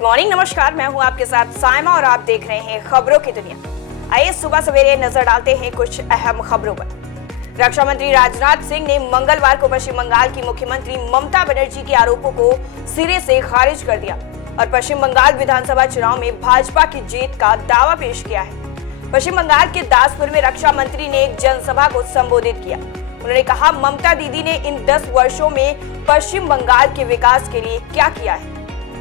Good morning, नमस्कार। मैं हूं आपके साथ साइमा और आप देख रहे हैं खबरों की दुनिया। आइए सुबह सवेरे नजर डालते हैं कुछ अहम खबरों पर। रक्षा मंत्री राजनाथ सिंह ने मंगलवार को पश्चिम बंगाल की मुख्यमंत्री ममता बनर्जी के आरोपों को सिरे से खारिज कर दिया और पश्चिम बंगाल विधानसभा चुनाव में भाजपा की जीत का दावा पेश किया है। पश्चिम बंगाल के दासपुर में रक्षा मंत्री ने एक जनसभा को संबोधित किया। उन्होंने कहा, ममता दीदी ने इन 10 वर्षों में पश्चिम बंगाल के विकास के लिए क्या किया है?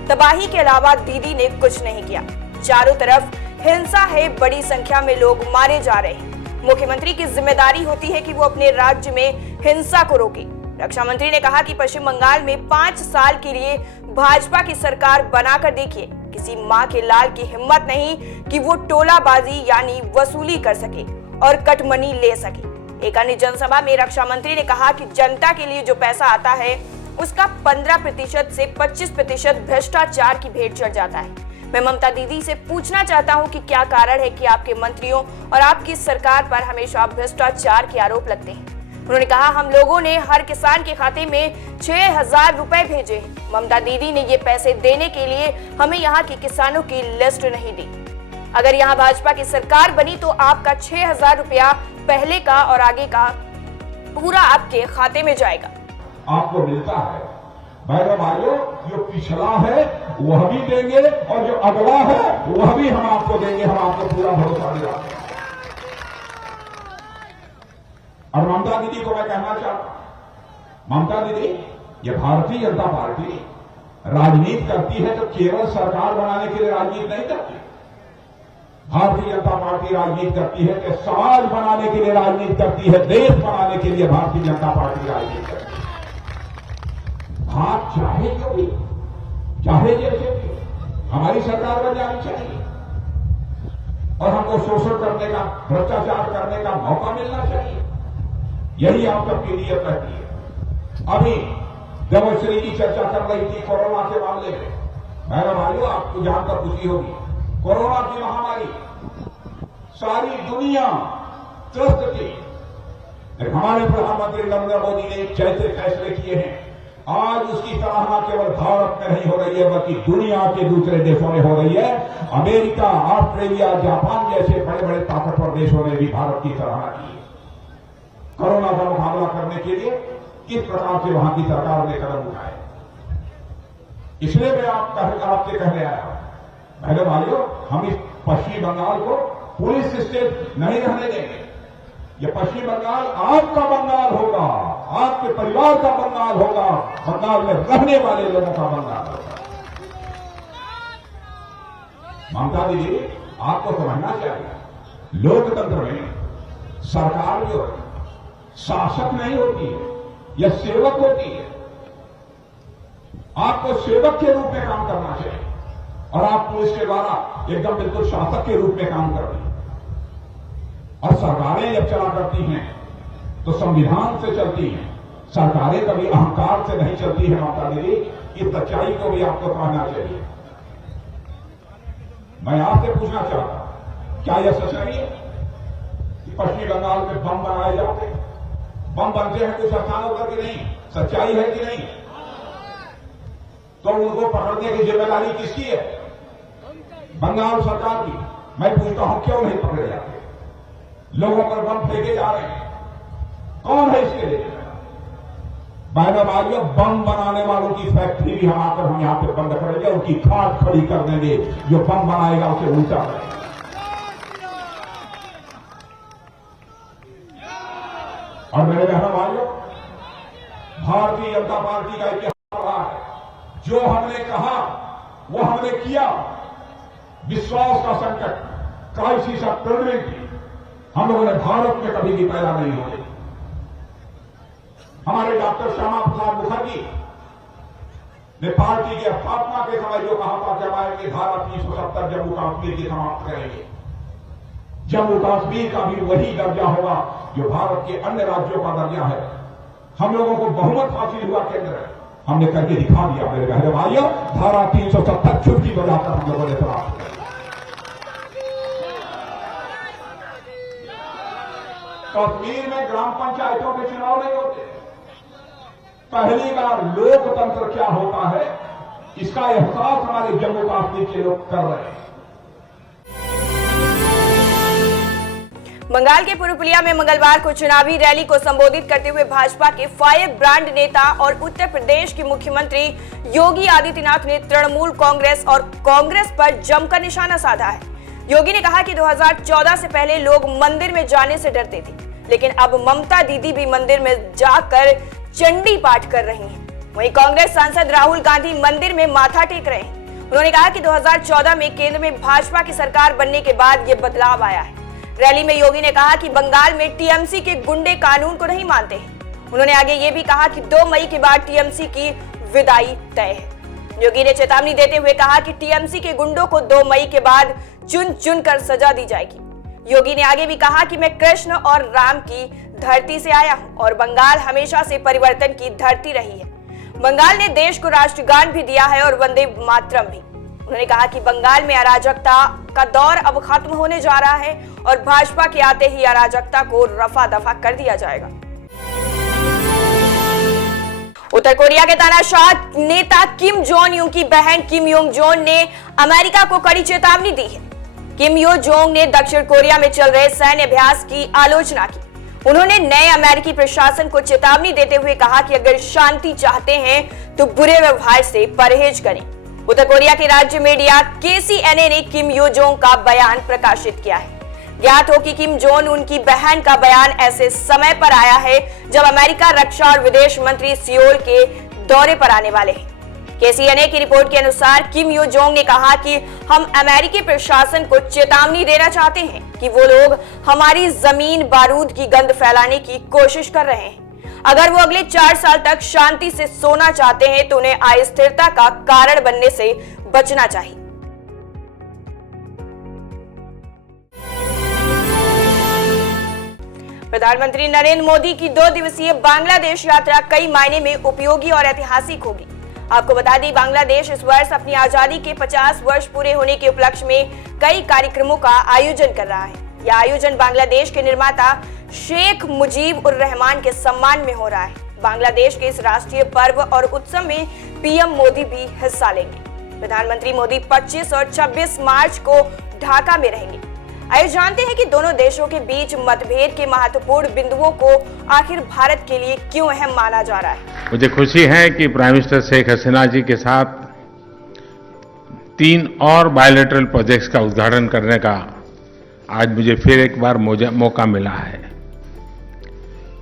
तबाही के अलावा दीदी ने कुछ नहीं किया। चारों तरफ हिंसा है, बड़ी संख्या में लोग मारे जा रहे हैं। मुख्यमंत्री की जिम्मेदारी होती है कि वो अपने राज्य में हिंसा को रोके। रक्षा मंत्री ने कहा कि पश्चिम बंगाल में 5 साल के लिए भाजपा की सरकार बनाकर देखिए। किसी माँ के लाल की हिम्मत नहीं कि वो टोलाबाजी यानी वसूली कर सके और कटमनी ले सके। एक अन्य जनसभा में रक्षा मंत्री ने कहा कि जनता के लिए जो पैसा आता है उसका 15% से 25% भ्रष्टाचार की भेंट चढ़ जाता है। मैं ममता दीदी से पूछना चाहता हूं कि क्या कारण है कि आपके मंत्रियों और आपकी सरकार पर हमेशा भ्रष्टाचार के आरोप लगते हैं। उन्होंने कहा, हम लोगों ने हर किसान के खाते में 6,000 रुपए भेजे हैं। ममता दीदी ने ये पैसे देने के लिए हमें यहाँ के किसानों की लिस्ट नहीं दी। अगर यहाँ भाजपा की सरकार बनी तो आपका 6,000 रुपया पहले का और आगे का पूरा आपके खाते में जाएगा। आपको मिलता है। भाइयों, जो पिछला है वह भी देंगे और जो अगला है वह भी हम आपको देंगे। हम आपको पूरा भरोसा दिलाते हैं। और ममता दीदी को मैं कहना चाहता हूं, ममता दीदी, ये भारतीय जनता पार्टी राजनीति करती है तो केवल सरकार बनाने के लिए राजनीति नहीं करती। भारतीय जनता पार्टी राजनीति करती है कि समाज बनाने के लिए राजनीति करती है, देश बनाने के लिए भारतीय जनता पार्टी राजनीति करती है। आप चाहे जो भी, चाहे जैसे भी, हमारी सरकार बन जानी चाहिए और हमको शोषण करने का, भ्रष्टाचार करने का मौका मिलना चाहिए। यही आप सबकी नीयत रहती है। अभी देवश्री की चर्चा कर रही थी कोरोना के मामले में। मेरे भाइयों, आपको जानकर खुशी होगी, कोरोना की महामारी सारी दुनिया त्रस्त थी। हमारे प्रधानमंत्री नरेंद्र मोदी ने जैसे फैसले किए हैं, आज उसकी सराहना केवल भारत में नहीं हो रही है बल्कि दुनिया के दूसरे देशों में हो रही है। अमेरिका, ऑस्ट्रेलिया, जापान जैसे बड़े बड़े ताकतवर देशों ने भी भारत की सराहना की है। कोरोना का मुकाबला करने के लिए किस प्रकार से वहां की सरकार ने कदम उठाए, इसलिए मैं आपसे कहने आया हूं। मेरे भाइयों, हम इस पश्चिम बंगाल को पुलिस स्टेट नहीं रहने देंगे। ये पश्चिम बंगाल आपका बंगाल होगा, आपके परिवार का बंगाल होगा, बंगाल में रहने वाले लोगों का बंगाल होगा। ममता दीदी, आपको समझना चाहिए, लोकतंत्र में सरकार जो है शासक नहीं होती है, यह सेवक होती है। आपको सेवक के रूप में काम करना चाहिए और आप पुलिस के द्वारा एकदम बिल्कुल शासक के रूप में काम कर रही हैं। और सरकारें जब चला करती हैं तो संविधान से चलती हैं। सरकारें कभी अहंकार से नहीं चलती है। ममता दीदी, इस सच्चाई को भी आपको समझना चाहिए। मैं आपसे पूछना चाहता हूं, क्या यह सच नहीं है कि पश्चिम बंगाल में बम बनाए जाते हैं? बम बनते हैं कुछ स्थानों पर कि नहीं? सच्चाई है कि नहीं? तो उनको पकड़ने की जिम्मेदारी किसकी है? बंगाल सरकार की। मैं पूछता हूं, क्यों नहीं पकड़े जाते? लोगों पर बम फेंके जा रहे हैं, कौन है इसके लिए? भाइयों, बम बनाने वालों की फैक्ट्री भी हम यहां पे बंद करेंगे, उनकी खाट खड़ी कर देंगे। जो बम बनाएगा उसे उल्टा करेंगे। और मेरे बहनों भाइयों, भारतीय जनता पार्टी का इतिहास रहा है, जो हमने कहा वो हमने किया। विश्वास का संकट, क्राइसिस ऑफ क्रेडिबिलिटी हम लोगों ने भारत में कभी भी पैदा नहीं होने दी। हमारे डॉक्टर श्यामा प्रसाद मुखर्जी ने पार्टी की स्थापना के समय जो कहा था कि हमारे धारा 370 जम्मू कश्मीर की समाप्त करेंगे। जम्मू कश्मीर का भी वही दर्जा होगा जो भारत के अन्य राज्यों का दर्जा है। हम लोगों को बहुमत हासिल हुआ केंद्र है, हमने करके दिखा दिया। मेरे बहनों भाइयों, धारा 370 छुट्टी बजाकर हम लोगों ने समाप्त किया। कश्मीर में ग्राम पंचायतों के चुनाव नहीं होते। पहली बार लोकतंत्र क्या होता है इसका एहसास हमारे जम्मू कश्मीर के लोग कर रहे हैं। बंगाल के पुरुलिया में मंगलवार को चुनावी रैली को संबोधित करते हुए भाजपा के फायर ब्रांड नेता और उत्तर प्रदेश के मुख्यमंत्री योगी आदित्यनाथ ने तृणमूल कांग्रेस और कांग्रेस पर जमकर निशाना साधा है। योगी ने कहा कि 2014 से पहले लोग मंदिर में जाने से डरते थे, लेकिन अब ममता दीदी भी मंदिर में जाकर चंडी पाठ कर रही हैं। वहीं कांग्रेस सांसद राहुल गांधी मंदिर में माथा टेक रहे हैं। उन्होंने कहा कि 2014 में केंद्र में भाजपा की सरकार बनने के बाद ये बदलाव आया है। रैली में योगी ने कहा कि बंगाल में टीएमसी के गुंडे कानून को नहीं मानते हैं। उन्होंने आगे ये भी कहा कि 2 मई के बाद टीएमसी की विदाई तय है। योगी ने चेतावनी देते हुए कहा कि टीएमसी के गुंडों को 2 मई के बाद चुन चुन कर सजा दी जाएगी। योगी ने आगे भी कहा कि मैं कृष्ण और राम की धरती से आया हूं और बंगाल हमेशा से परिवर्तन की धरती रही है। बंगाल ने देश को राष्ट्रगान भी दिया है और वंदे मातरम भी। उन्होंने कहा कि बंगाल में अराजकता का दौर अब खत्म होने जा रहा है और भाजपा के आते ही अराजकता को रफा दफा कर दिया जाएगा। उत्तर कोरिया के तानाशाह नेता किम जोंग यूं की बहन किम योंग जोन ने अमेरिका को कड़ी चेतावनी दी है। किम यो जोंग ने दक्षिण कोरिया में चल रहे सैन्य अभ्यास की आलोचना की। उन्होंने नए अमेरिकी प्रशासन को चेतावनी देते हुए कहा कि अगर शांति चाहते हैं तो बुरे व्यवहार से परहेज करें। उत्तर कोरिया के राज्य मीडिया KCNA ने किम यो जोंग का बयान प्रकाशित किया है। ज्ञात हो कि किम जोंग उनकी बहन का बयान ऐसे समय पर आया है जब अमेरिका रक्षा और विदेश मंत्री सियोल के दौरे पर आने वाले हैं। KCNA की रिपोर्ट के अनुसार किम यो जोंग ने कहा कि हम अमेरिकी प्रशासन को चेतावनी देना चाहते हैं कि वो लोग हमारी जमीन बारूद की गंध फैलाने की कोशिश कर रहे हैं। अगर वो अगले 4 साल तक शांति से सोना चाहते हैं तो उन्हें अस्थिरता का कारण बनने से बचना चाहिए। प्रधानमंत्री नरेंद्र मोदी की 2 दिवसीय बांग्लादेश यात्रा कई मायने में उपयोगी और ऐतिहासिक होगी। आपको बता दें, बांग्लादेश इस वर्ष अपनी आजादी के 50 वर्ष पूरे होने के उपलक्ष्य में कई कार्यक्रमों का आयोजन कर रहा है। यह आयोजन बांग्लादेश के निर्माता शेख मुजीब उर रहमान के सम्मान में हो रहा है। बांग्लादेश के इस राष्ट्रीय पर्व और उत्सव में पीएम मोदी भी हिस्सा लेंगे। प्रधानमंत्री मोदी 25 और 26 मार्च को ढाका में रहेंगे। आइए जानते हैं कि दोनों देशों के बीच मतभेद के महत्वपूर्ण बिंदुओं को आखिर भारत के लिए क्यों अहम माना जा रहा है। मुझे खुशी है कि प्राइम मिनिस्टर शेख हसीना जी के साथ 3 और बायलैटरल प्रोजेक्ट्स का उद्घाटन करने का आज मुझे फिर एक बार मौका मिला है।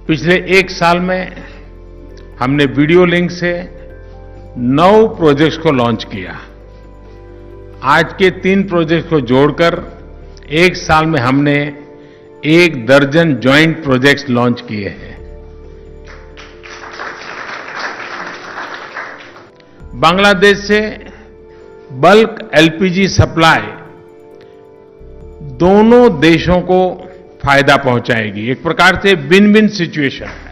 पिछले 1 साल में हमने वीडियो लिंक से 9 प्रोजेक्ट्स को लॉन्च किया। आज के 3 प्रोजेक्ट्स को जोड़कर 1 साल में हमने 1 दर्जन ज्वाइंट प्रोजेक्ट्स लॉन्च किए हैं। बांग्लादेश से बल्क LPG सप्लाई दोनों देशों को फायदा पहुंचाएगी। एक प्रकार से विन विन सिचुएशन है।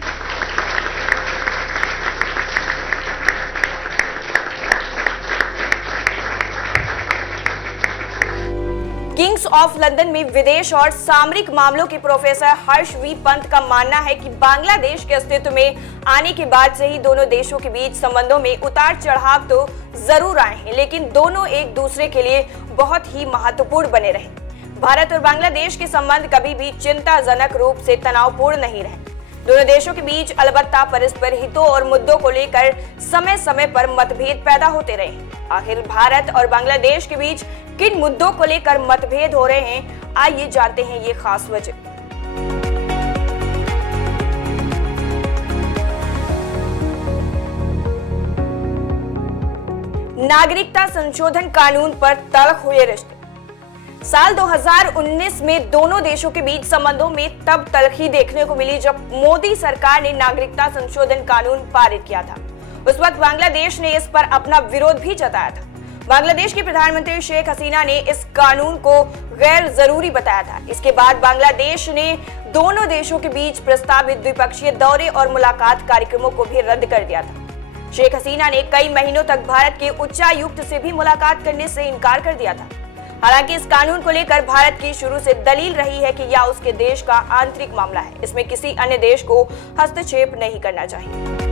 किंग्स ऑफ लंदन में विदेश और सामरिक मामलों के प्रोफेसर हर्ष वी पंत का मानना है कि बांग्लादेश के अस्तित्व में आने के बाद से ही दोनों देशों के बीच संबंधों में उतार चढ़ाव तो जरूर आए हैं, लेकिन दोनों एक दूसरे के लिए बहुत ही महत्वपूर्ण बने रहे। भारत और बांग्लादेश के संबंध कभी भी चिंताजनक रूप से तनावपूर्ण नहीं रहे। दोनों देशों के बीच अलबत्ता परस्पर हितों और मुद्दों को लेकर समय समय पर मतभेद पैदा होते रहे। आखिर भारत और बांग्लादेश के बीच किन मुद्दों को लेकर मतभेद हो रहे हैं, आइए जानते हैं ये खास वजह। नागरिकता संशोधन कानून पर तल्ख हुए रिश्ते। साल 2019 में दोनों देशों के बीच संबंधों में तब तल्खी देखने को मिली जब मोदी सरकार ने नागरिकता संशोधन कानून पारित किया था। उस वक्त बांग्लादेश ने इस पर अपना विरोध भी जताया था। बांग्लादेश की प्रधानमंत्री शेख हसीना ने इस कानून को गैर जरूरी बताया था। इसके बाद बांग्लादेश ने दोनों देशों के बीच प्रस्तावित द्विपक्षीय दौरे और मुलाकात कार्यक्रमों को भी रद्द कर दिया था। शेख हसीना ने कई महीनों तक भारत के उच्चायुक्त से भी मुलाकात करने से इनकार कर दिया था। हालांकि इस कानून को लेकर भारत की शुरू से दलील रही है कि यह उसके देश का आंतरिक मामला है, इसमें किसी अन्य देश को हस्तक्षेप नहीं करना चाहिए।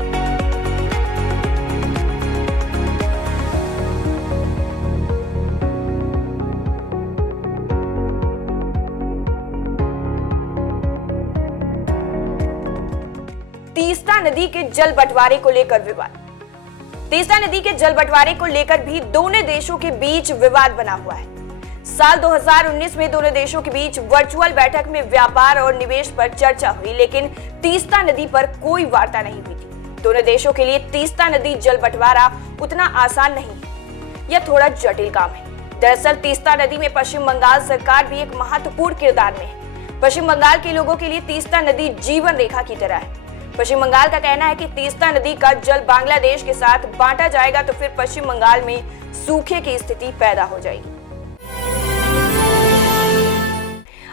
तीस्ता नदी के जल बंटवारे को लेकर विवाद। तीस्ता नदी के जल बंटवारे को लेकर भी दोनों देशों के बीच विवाद बना हुआ है। साल 2019 में दोनों देशों के बीच वर्चुअल बैठक में व्यापार और निवेश पर चर्चा हुई, लेकिन तीस्ता नदी पर कोई वार्ता नहीं हुई थी। दोनों देशों के लिए तीस्ता नदी जल बंटवारा उतना आसान नहीं है, यह थोड़ा जटिल काम है। दरअसल तीस्ता नदी में पश्चिम बंगाल सरकार भी एक महत्वपूर्ण किरदार में है। पश्चिम बंगाल के लोगों के लिए तीस्ता नदी जीवन रेखा की तरह है। पश्चिम बंगाल का कहना है कि तीस्ता नदी का जल बांग्लादेश के साथ बांटा जाएगा तो फिर पश्चिम बंगाल में सूखे की स्थिति पैदा हो जाएगी।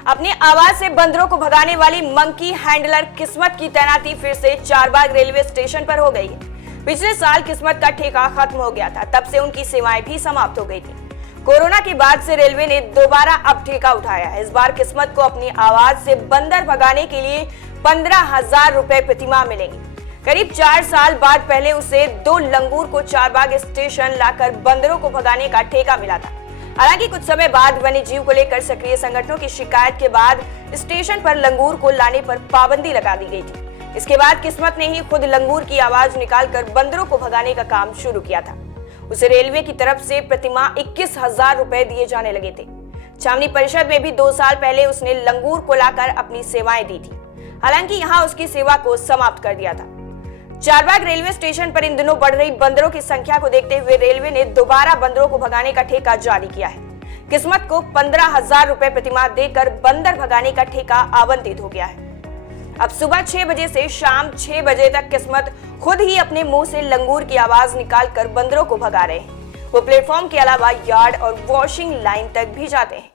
अपनी आवाज से बंदरों को भगाने वाली मंकी हैंडलर किस्मत की तैनाती फिर से चारबाग रेलवे स्टेशन पर हो गई है। पिछले साल किस्मत का ठेका खत्म हो गया था, तब से उनकी सेवाएं भी समाप्त हो गई थी। कोरोना के बाद से रेलवे ने दोबारा अब ठेका उठाया है। इस बार किस्मत को अपनी आवाज से बंदर भगाने के लिए 15,000 रुपए प्रतिमाह मिलेंगे। करीब 4 साल बाद पहले उसे 2 लंगूर को चारबाग स्टेशन लाकर बंदरों को भगाने का ठेका मिला था। हालांकि कुछ समय बाद वन्य जीव को लेकर सक्रिय संगठनों की शिकायत के बाद स्टेशन पर लंगूर को लाने पर पाबंदी लगा दी गई थी। इसके बाद किस्मत ने ही खुद लंगूर की आवाज निकालकर बंदरों को भगाने का काम शुरू किया था। उसे रेलवे की तरफ से प्रतिमाह 21,000 रुपए दिए जाने लगे थे। छावनी परिषद में भी 2 साल पहले उसने लंगूर को लाकर अपनी सेवाएं दी थी। हालांकि यहां उसकी सेवा को समाप्त कर दिया था। चारबाग रेलवे स्टेशन पर इन दिनों बढ़ रही बंदरों की संख्या को देखते हुए रेलवे ने दोबारा बंदरों को भगाने का ठेका जारी किया है। किस्मत को 15,000 रुपए प्रतिमाह देकर बंदर भगाने का ठेका आवंटित हो गया है। अब सुबह 6 बजे से शाम 6 बजे तक किस्मत खुद ही अपने मुंह से लंगूर की आवाज निकालकर बंदरों को भगा रहे हैं। वो प्लेटफॉर्म के अलावा यार्ड और वॉशिंग लाइन तक भी जाते हैं।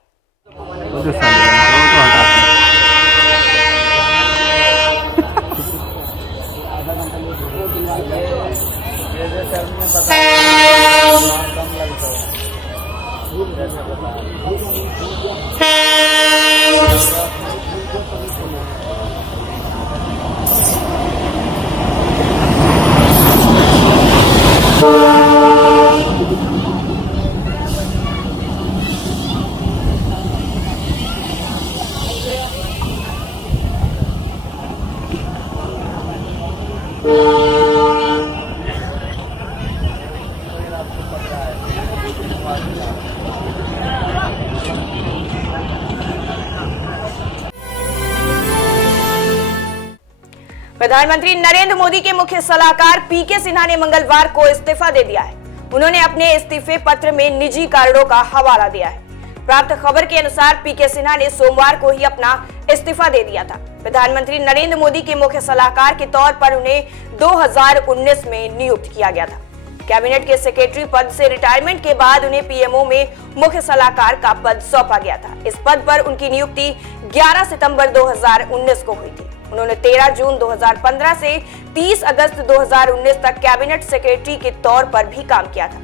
प्रधानमंत्री नरेंद्र मोदी के मुख्य सलाहकार पीके सिन्हा ने मंगलवार को इस्तीफा दे दिया है। उन्होंने अपने इस्तीफे पत्र में निजी कारणों का हवाला दिया है। प्राप्त खबर के अनुसार पीके सिन्हा ने सोमवार को ही अपना इस्तीफा दे दिया था। प्रधानमंत्री नरेंद्र मोदी के मुख्य सलाहकार के तौर पर उन्हें 2019 में नियुक्त किया गया था। कैबिनेट के सेक्रेटरी पद से रिटायरमेंट के बाद उन्हें पीएमओ में मुख्य सलाहकार का पद सौंपा गया था। इस पद पर उनकी नियुक्ति 11 सितंबर 2019 को हुई थी। उन्होंने 13 जून 2015 से 30 अगस्त 2019 तक कैबिनेट सेक्रेटरी के तौर पर भी काम किया था।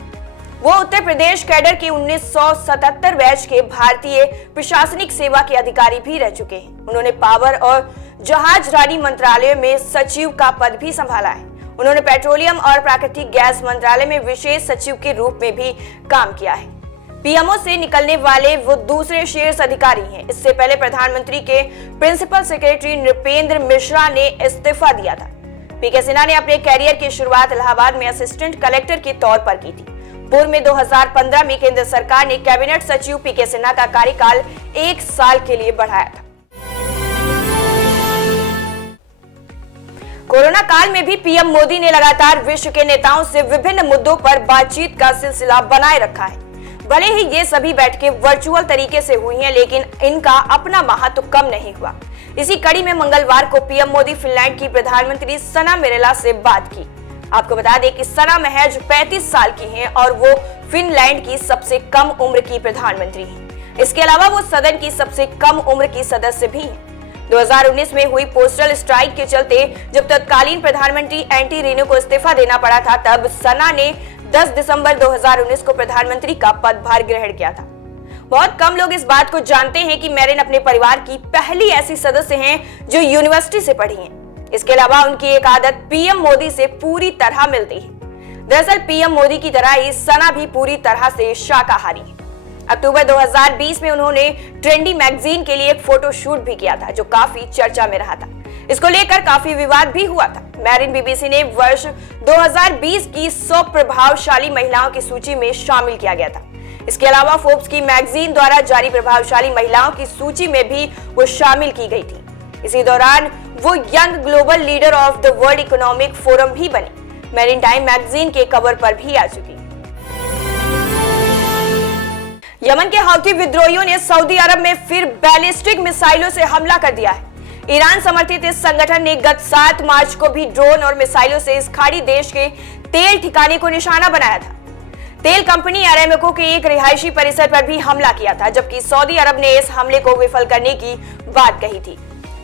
वो उत्तर प्रदेश कैडर के 1977 बैच के भारतीय प्रशासनिक सेवा के अधिकारी भी रह चुके हैं। उन्होंने पावर और जहाजरानी मंत्रालय में सचिव का पद भी संभाला है। उन्होंने पेट्रोलियम और प्राकृतिक गैस मंत्रालय में विशेष सचिव के रूप में भी काम किया है। पीएमओ से निकलने वाले वो दूसरे शीर्ष अधिकारी हैं। इससे पहले प्रधानमंत्री के प्रिंसिपल सेक्रेटरी नृपेंद्र मिश्रा ने इस्तीफा दिया था। पीके सिन्हा ने अपने कैरियर की शुरुआत इलाहाबाद में असिस्टेंट कलेक्टर के तौर पर की थी। पूर्व में 2015 में केंद्र सरकार ने कैबिनेट सचिव पीके सिन्हा का कार्यकाल 1 साल के लिए बढ़ाया था। कोरोना काल में भी पीएम मोदी ने लगातार विश्व के नेताओं से विभिन्न मुद्दों पर बातचीत का सिलसिला बनाए रखा है। भले ही ये सभी बैठकें वर्चुअल तरीके से हुई हैं, लेकिन इनका अपना महत्व कम नहीं हुआ। इसी कड़ी में मंगलवार को पीएम मोदी फिनलैंड की प्रधानमंत्री सना मेरेला से बात की। आपको बता दें कि सना महज 35 साल की हैं और वो फिनलैंड की सबसे कम उम्र की प्रधानमंत्री हैं। इसके अलावा वो सदन की सबसे कम उम्र की सदस्य भी हैं। 2019 में हुई पोस्टल स्ट्राइक के चलते जब तत्कालीन प्रधानमंत्री एंटी रीनो को इस्तीफा देना पड़ा था, तब सना ने 10 दिसंबर 2019 को प्रधानमंत्री का पदभार ग्रहण किया था। बहुत कम लोग इस बात को जानते हैं कि मेरिन अपने परिवार की पहली ऐसी सदस्य हैं जो यूनिवर्सिटी से पढ़ी हैं। इसके अलावा उनकी एक आदत पीएम मोदी से पूरी तरह मिलती है। दरअसल पीएम मोदी की तरह ही सना भी पूरी तरह से शाकाहारी है। अक्टूबर 2020 में उन्होंने ट्रेंडी मैगजीन के लिए एक फोटो शूट भी किया था, जो काफी चर्चा में रहा था। इसको लेकर काफी विवाद भी हुआ था। मैरिन बीबीसी ने वर्ष 2020 की 100 प्रभावशाली महिलाओं की सूची में शामिल किया गया था। इसके अलावा फोर्ब्स की मैगजीन द्वारा जारी प्रभावशाली महिलाओं की सूची में भी वो शामिल की गई थी। इसी दौरान वो young global leader of the world economic forum भी बनी। मैरिन टाइम मैगजीन के कवर पर भी आ चुकी। यमन के हौथी विद्रोहियों ने सऊदी अरब में फिर बैलिस्टिक मिसाइलों से हमला कर दिया है। ईरान समर्थित इस संगठन ने गत 7 मार्च को भी ड्रोन और मिसाइलों से इस खाड़ी देश के तेल ठिकाने को निशाना बनाया था। तेल कंपनी अरामको के एक रिहायशी परिसर पर भी हमला किया था, जबकि सऊदी अरब ने इस हमले को विफल करने की बात कही थी।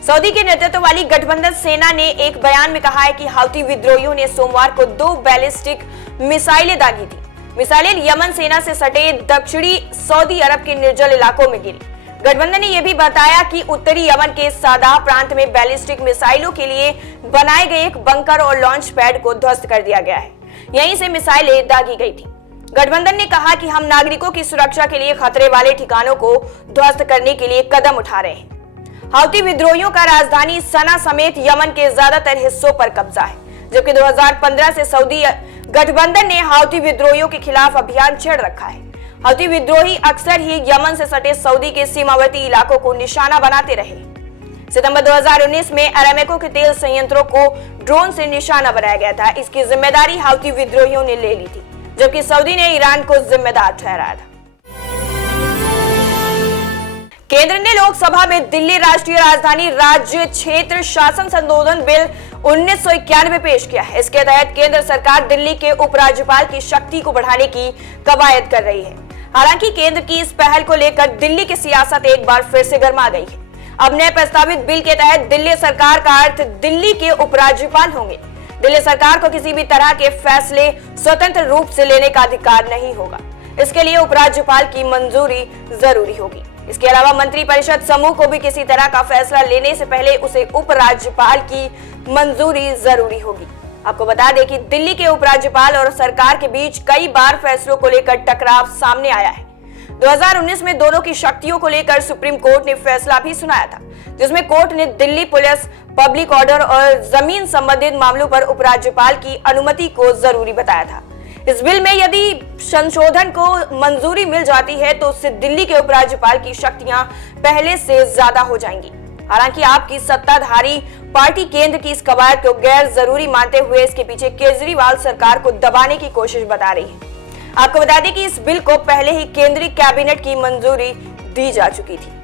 सऊदी के नेतृत्व वाली गठबंधन सेना ने एक बयान में कहा है कि हौथी विद्रोहियों ने सोमवार को 2 बैलिस्टिक मिसाइलें दागी थी। मिसाइलें यमन सेना से सटे दक्षिणी सऊदी अरब के निर्जल इलाकों में गिरी। गठबंधन ने यह भी बताया कि उत्तरी यमन के सादाह प्रांत में बैलिस्टिक मिसाइलों के लिए बनाए गए एक बंकर और लॉन्च पैड को ध्वस्त कर दिया गया है। यहीं से मिसाइलें दागी गई थी। गठबंधन ने कहा कि हम नागरिकों की सुरक्षा के लिए खतरे वाले ठिकानों को ध्वस्त करने के लिए कदम उठा रहे हैं। हौथी विद्रोहियों का राजधानी सना समेत यमन के ज्यादातर हिस्सों पर कब्जा है, जबकि 2015 से सऊदी गठबंधन ने हौथी विद्रोहियों के खिलाफ अभियान छेड़ रखा है। हौथी विद्रोही अक्सर ही यमन से सटे सऊदी के सीमावर्ती इलाकों को निशाना बनाते रहे। सितंबर 2019 में अरामको के तेल संयंत्रों को ड्रोन से निशाना बनाया गया था। इसकी जिम्मेदारी हौथी विद्रोहियों ने ले ली थी, जबकि सऊदी ने ईरान को जिम्मेदार ठहराया था। केंद्र ने लोकसभा में दिल्ली राष्ट्रीय राजधानी राज्य क्षेत्र शासन संशोधन बिल 1991 पेश किया है। इसके तहत केंद्र सरकार दिल्ली के उपराज्यपाल की शक्ति को बढ़ाने की कवायद कर रही है। हालांकि केंद्र की इस पहल को लेकर दिल्ली की सियासत एक बार फिर से गर्मा गई है। अब नए प्रस्तावित बिल के तहत दिल्ली सरकार का अर्थ दिल्ली के उपराज्यपाल होंगे। दिल्ली सरकार को किसी भी तरह के फैसले स्वतंत्र रूप से लेने का अधिकार नहीं होगा। इसके लिए उपराज्यपाल की मंजूरी जरूरी होगी। इसके अलावा मंत्रिपरिषद समूह को भी किसी तरह का फैसला लेने से पहले उसे उपराज्यपाल की मंजूरी जरूरी होगी। आपको बता दें कि दिल्ली के उपराज्यपाल और सरकार के बीच कई बार फैसलों को लेकर टकराव सामने आया है। 2019 में दोनों की शक्तियों को लेकर सुप्रीम कोर्ट ने फैसला भी सुनाया था, जिसमें कोर्ट ने दिल्ली पुलिस, पब्लिक ऑर्डर और जमीन संबंधित मामलों पर उपराज्यपाल की अनुमति को जरूरी बताया था। इस बिल में यदि संशोधन को मंजूरी मिल जाती है तो उससे दिल्ली के उपराज्यपाल की शक्तियां पहले से ज्यादा हो जाएंगी। हालांकि आपकी सत्ताधारी पार्टी केंद्र की इस कवायद को गैर जरूरी मानते हुए इसके पीछे केजरीवाल सरकार को दबाने की कोशिश बता रही है। आपको बता दें कि इस बिल को पहले ही केंद्रीय कैबिनेट की मंजूरी दी जा चुकी थी।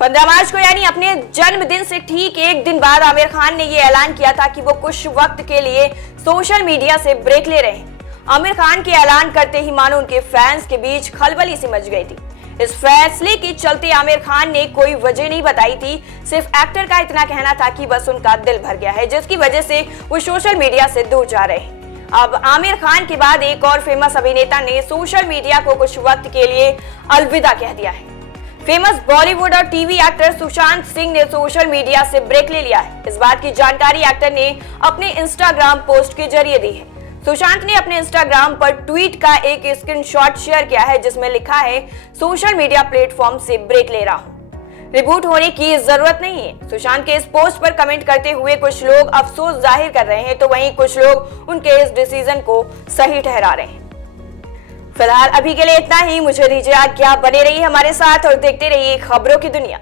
15 मार्च को यानी अपने जन्मदिन से ठीक एक दिन बाद आमिर खान ने यह ऐलान किया था कि वो कुछ वक्त के लिए सोशल मीडिया से ब्रेक ले रहे हैं। आमिर खान के ऐलान करते ही मानो उनके फैंस के बीच खलबली सी मच गई थी। इस फैसले के चलते आमिर खान ने कोई वजह नहीं बताई थी, सिर्फ एक्टर का इतना कहना था कि बस उनका दिल भर गया है, जिसकी वजह से वो सोशल मीडिया से दूर जा रहे हैं। अब आमिर खान के बाद एक और फेमस अभिनेता ने सोशल मीडिया को कुछ वक्त के लिए अलविदा कह दिया है। फेमस बॉलीवुड और टीवी एक्टर सुशांत सिंह ने सोशल मीडिया से ब्रेक ले लिया है। इस बात की जानकारी एक्टर ने अपने इंस्टाग्राम पोस्ट के जरिए दी है। सुशांत ने अपने इंस्टाग्राम पर ट्वीट का एक स्क्रीनशॉट शेयर किया है, जिसमें लिखा है, सोशल मीडिया प्लेटफॉर्म से ब्रेक ले रहा हूं, रिबूट होने की जरूरत नहीं है। सुशांत के इस पोस्ट पर कमेंट करते हुए कुछ लोग अफसोस जाहिर कर रहे हैं, तो वहीं कुछ लोग उनके इस डिसीजन को सही ठहरा रहे हैं। फिलहाल अभी के लिए इतना ही। मुझे दीजिए आज्ञा, बने रहिए हमारे साथ और देखते रहिए खबरों की दुनिया।